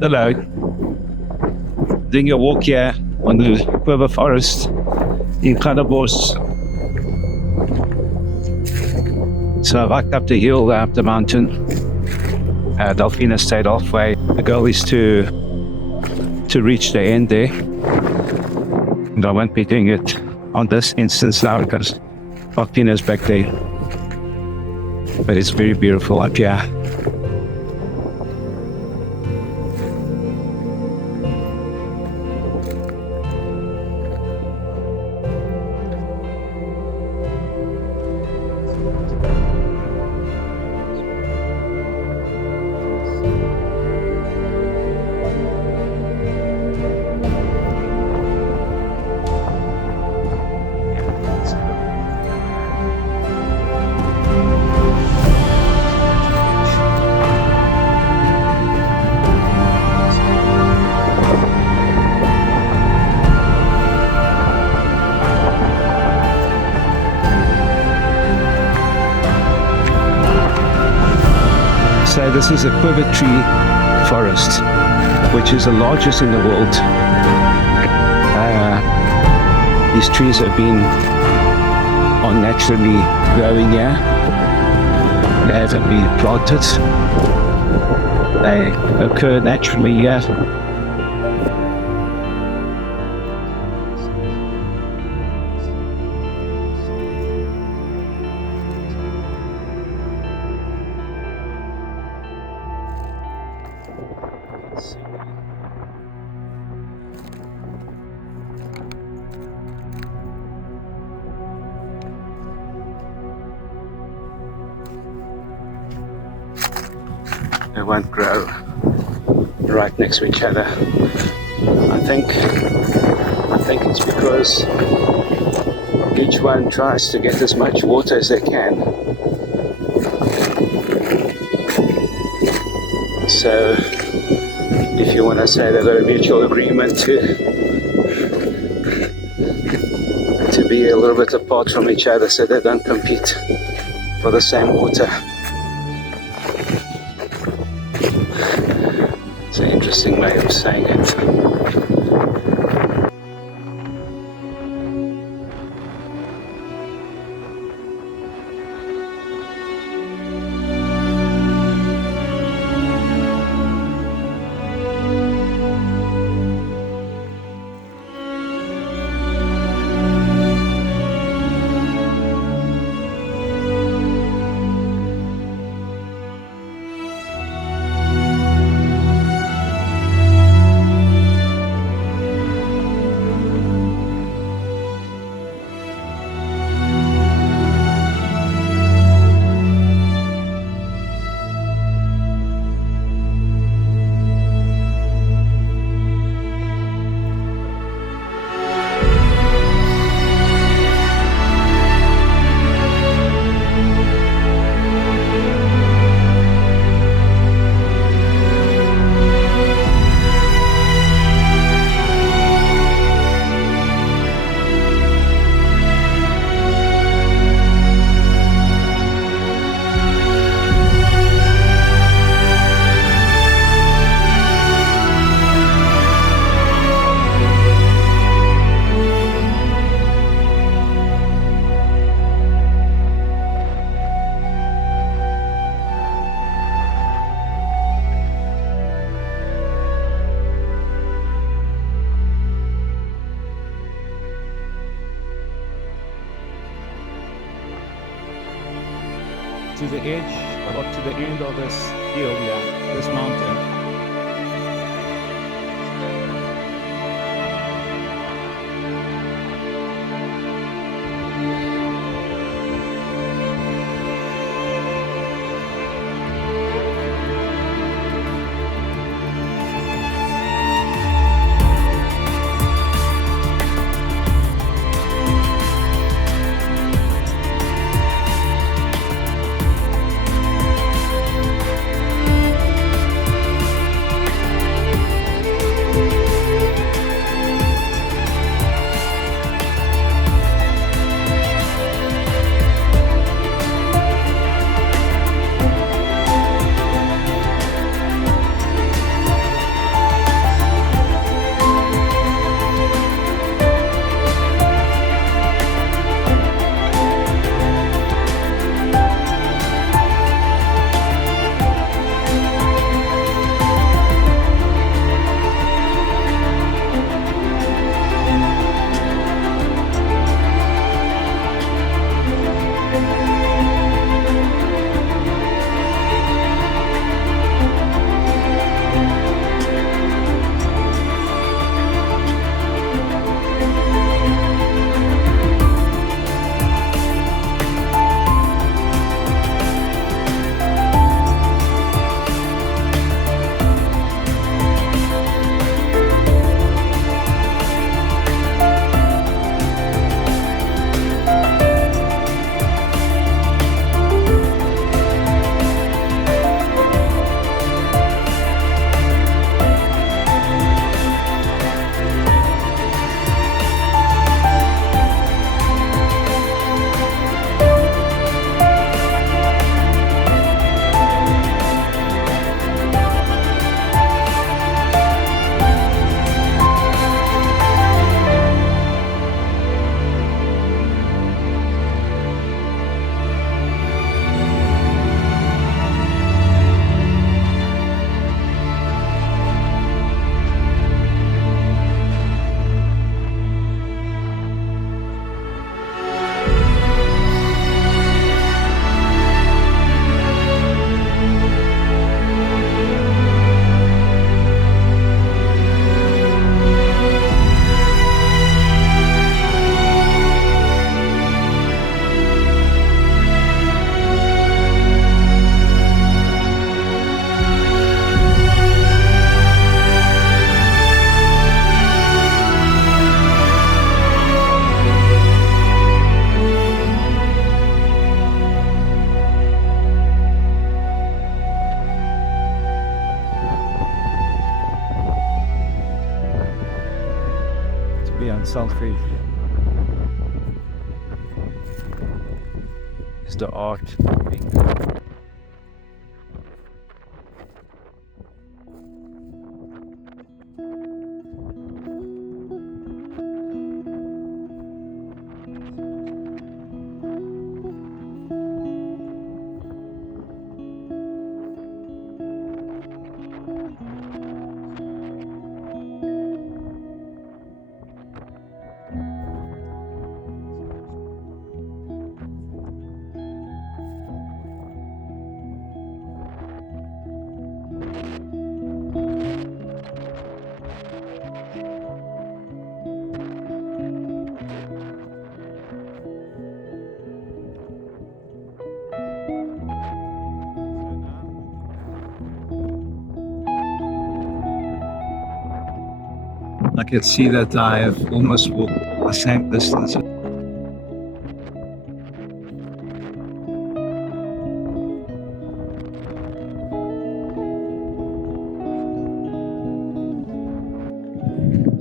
Hello. Doing a walk here on the Quiver Forest in Gannabos. So I've hiked up the hill, up the mountain. Delfina stayed halfway. The goal is to reach the end there. And I won't be doing it on this instance now because Delfina's back there. But it's very beautiful up here. So this is a Quiver Tree Forest, which is the largest in the world. These trees have been naturally growing here. They haven't been planted. They occur naturally here. They won't grow right next to each other. I think it's because each one tries to get as much water as they can. So if you want to say they've got a mutual agreement to be a little bit apart from each other so they don't compete for the same water. It's an interesting way of saying it. To the edge or to the end of this hill here, this mountain. selfie. Is the art. I can see that I have almost walked the same distance. So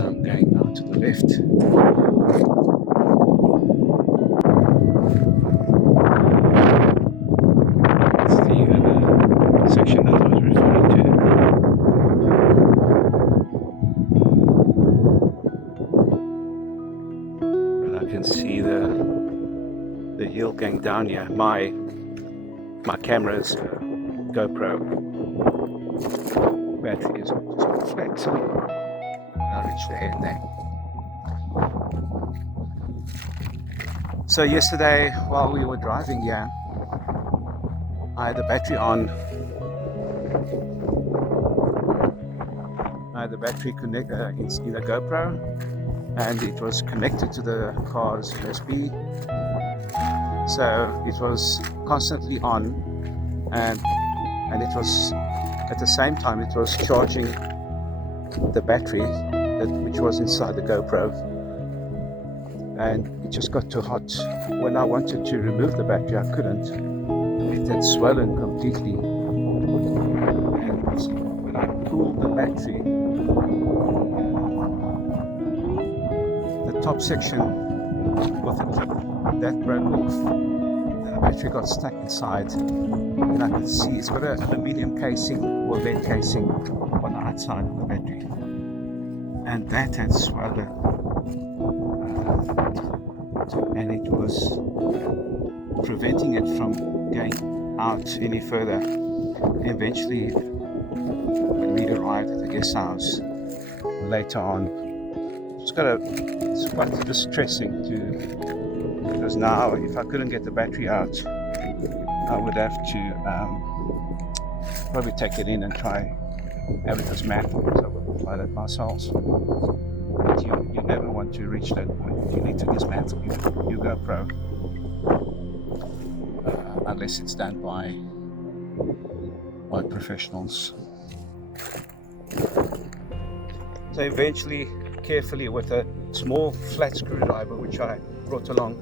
I'm going now to the left. It's the other section that I was referring to. And I can see the hill going down here. My camera's GoPro battery is just flat. So I'll reach the end there. So yesterday, while we were driving here, I had the battery on. I had the battery connected in a GoPro, and it was connected to the car's USB. So it was constantly on, and it was at the same time it was charging the battery which was inside the GoPro, and it just got too hot. When I wanted to remove the battery, I couldn't. It had swollen completely, and when I pulled the battery, the top section of the clip that broke off. The battery got stuck inside, and I could see it's got an aluminium casing or lead casing on the outside of the battery, and that had swollen, and it was preventing it from going out any further. Eventually, when we arrived at the guest house later on, it's quite distressing because now if I couldn't get the battery out, I would have to probably take it in and try have it dismantled, because I wouldn't fly that myself. But you never want to reach that point. You need to dismantle your GoPro, unless it's done by professionals. So eventually, carefully with a small flat screwdriver which I brought along,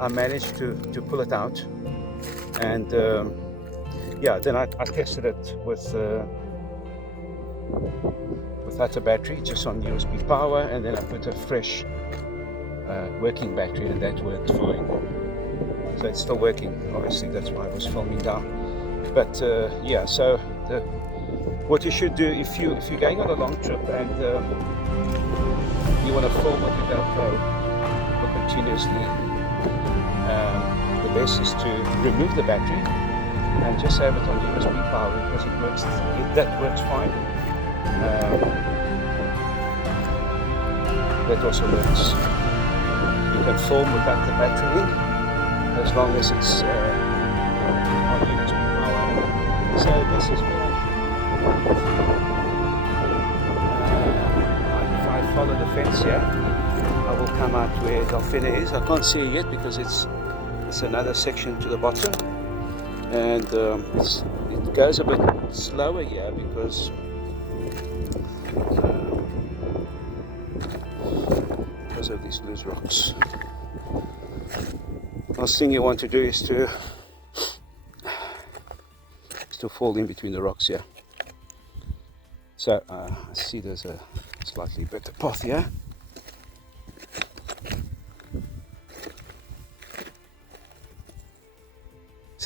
I managed to pull it out, and then I tested it without a battery, just on USB power, and then I put a fresh working battery, and that worked fine. So it's still working. Obviously, that's why I was filming now. But so what you should do if you're going on a long trip and you want to film with your GoPro continuously, the best is to remove the battery and just have it on USB power, because that works fine. That also works. You can film without the battery in, as long as it's on USB power. So this is where if I follow the fence here, I will come out where Delfina is. I can't see it yet because it's another section to the bottom, and it goes a bit slower here because of these loose rocks. Last thing you want to do is to fall in between the rocks here. So I see there's a slightly better path here.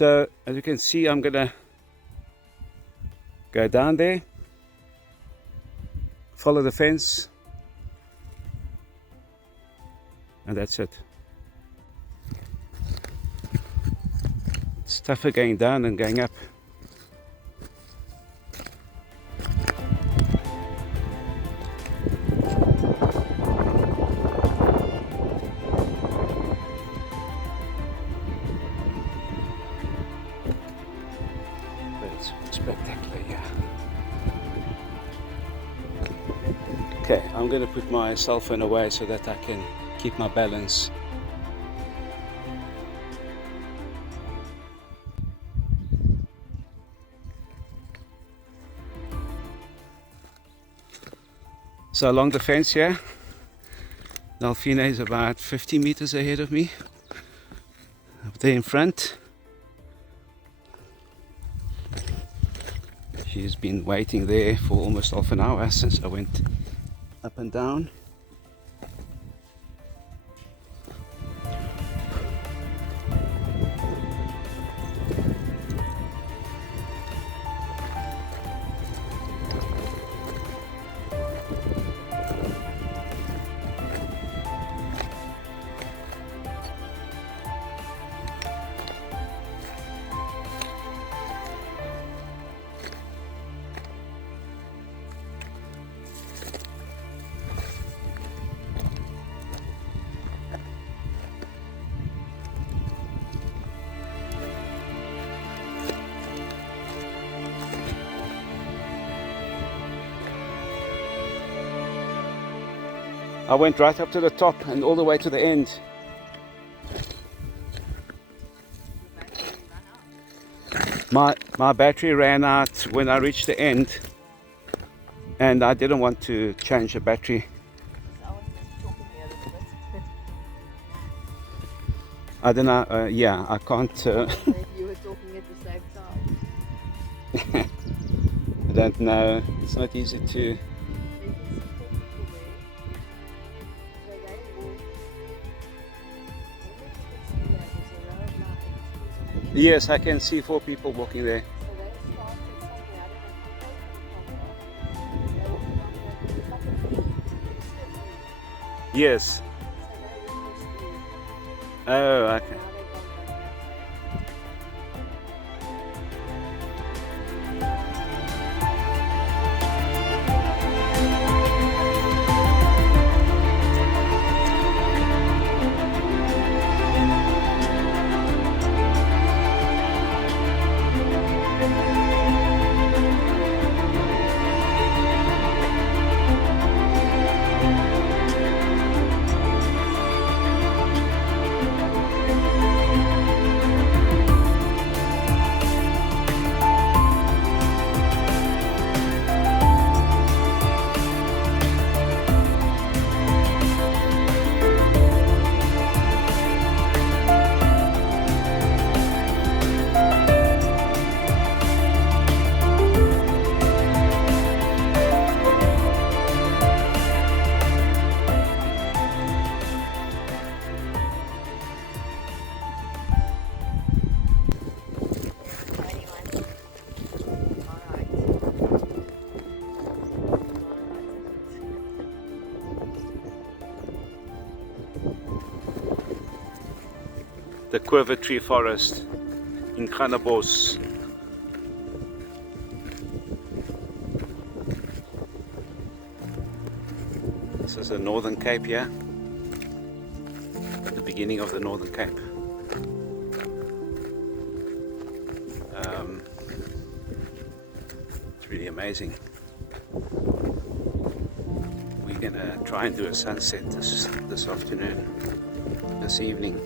So as you can see, I'm gonna go down there, follow the fence, and that's it. It's tougher going down than going up. But it's spectacular, yeah. Okay, I'm going to put my cell phone away so that I can keep my balance. So along the fence here, Delfina is about 50 meters ahead of me, up there in front. She's been waiting there for almost half an hour since I went up and down. I went right up to the top and all the way to the end. My battery ran out when I reached the end, and I didn't want to change the battery. I don't know, yeah, I can't. Maybe you were talking at the same time. I don't know, it's not easy to. Yes, I can see 4 people walking there. Yes. Oh, okay. The Quiver Tree Forest in Gannabos. This is the Northern Cape here, the beginning of the Northern Cape. It's really amazing. We're gonna try and do a sunset this afternoon, this evening.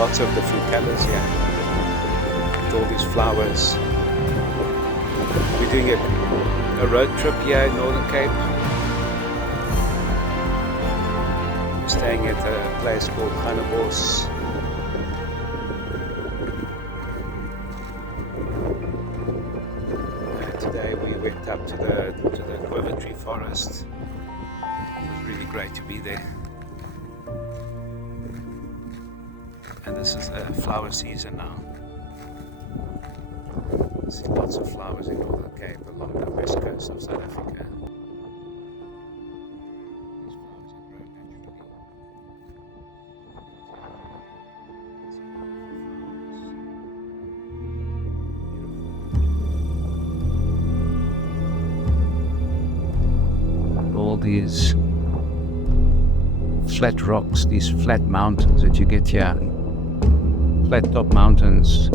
lots of different colors here. With all these flowers. We're doing a road trip here in Northern Cape. We're staying at a place called Gannabos. Today we went up to the Quiver Tree Forest. It was really great to be there. And this is flower season now. See lots of flowers in Northern Cape along the west coast of South Africa. These flowers are grown naturally. All these flat rocks, these flat mountains that you get here, flat top mountains